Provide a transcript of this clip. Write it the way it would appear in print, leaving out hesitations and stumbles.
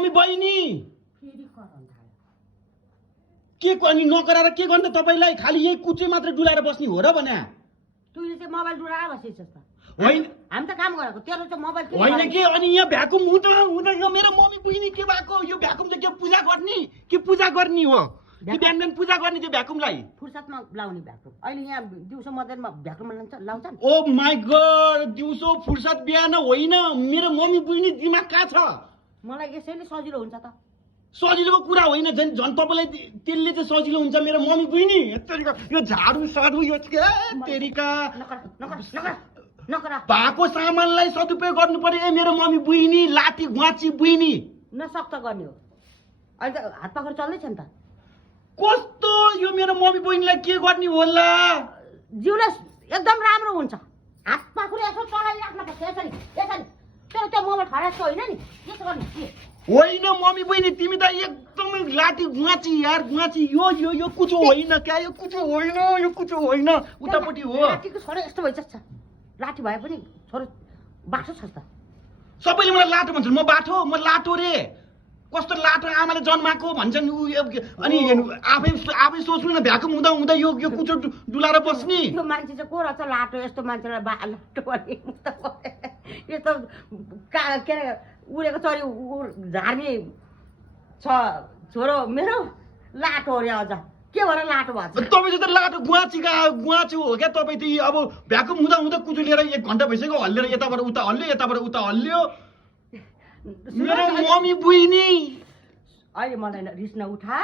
Mummy बहिनी फेरि कराउन थाल्यो। के अनि नकराएर के गर्ने तपाईलाई खाली यही कुचे मात्र डुलाएर बस्ने हो र भने तुले चाहिँ मोबाइल डुलाएर बसिसस् त होइन हामी त काम गरेको तेरो चाहिँ मोबाइल के होइन के अनि यहाँ भ्याकुम हुँदा यो मेरो मम्मी बहिनी के भएको यो भ्याकुम चाहिँ के पूजा गर्ने के पूजा गर्ने हो कि बिहान बिहान पूजा गर्ने त्यो भ्याकुमलाई फुर्सदमा लाउने भ्याकुम अहिले यहाँ दिउँसो मध्येमा भ्याकुममा लाउँछन् ओ माई गॉड दिउँसो फुर्सद बिहान होइन मेरो मम्मी बहिनी दिमाग कहाँ छ मलाई यसैले सजिलो हुन्छ त सजिलोको कुरा होइन झन् झन् तपाईँलाई त्यसले चाहिँ सजिलो हुन्छ मेरो मम्मी बहिनी यो झाडु साडु यो तेरिका नकरा भएको सामानलाई सदुपयोग गर्नु पर्यो ए मेरो मम्मी बहिनी लाठी गुवाची बहिनी नसक्त गर्ने हो अहिले त हात पक्रेर चल्दैछ नि त कस्तो यो मेरो मम्मी बहिनीलाई के गर्ने होला जिउलाई एकदम राम्रो हुन्छ हात पाखुरी यसो चलाइराख्नुपर्छ यसरी यसरी त्यो मोबाइल खराजको होइन नि यसो गर्नु होइन मम्मी बहिनी तिमी त एकदमै लाठी गुवाची यार गुवाची यो कुचो होइन क्या यो कुचो होइन उतापट्टि हो लाठीको छोरो यस्तो भइसक्छ लाठी भए पनि छोरो बाठो छ त सबैले मलाई लाटो भन्छन् म बाठो म लाटो रे कस्तो लाटो आमाले जन्माएको भन्छन् अनि आफै सोच्नु न भ्याकुम हुँदा यो कुचो डुलाएर बस्ने यो मान्छे चाहिँ को रहेछ लाटो यस्तो मान्छेलाई लाटो भने यस्तो के अरे उडेको चरी झार्ने छ छोरो मेरो लाटो अरे अझ के भएर लाटो भएको छ तपाईँ चाहिँ त लाटो गुवाची हो क्या तपाईँ त अब भ्याकुम हुँदा कुचो लिएर 1 घन्टा भइसक्यो हल्लेर यताबाट उता हल्लियो मेरो मम्मी बहिनी अहिले मलाई रिस नउठा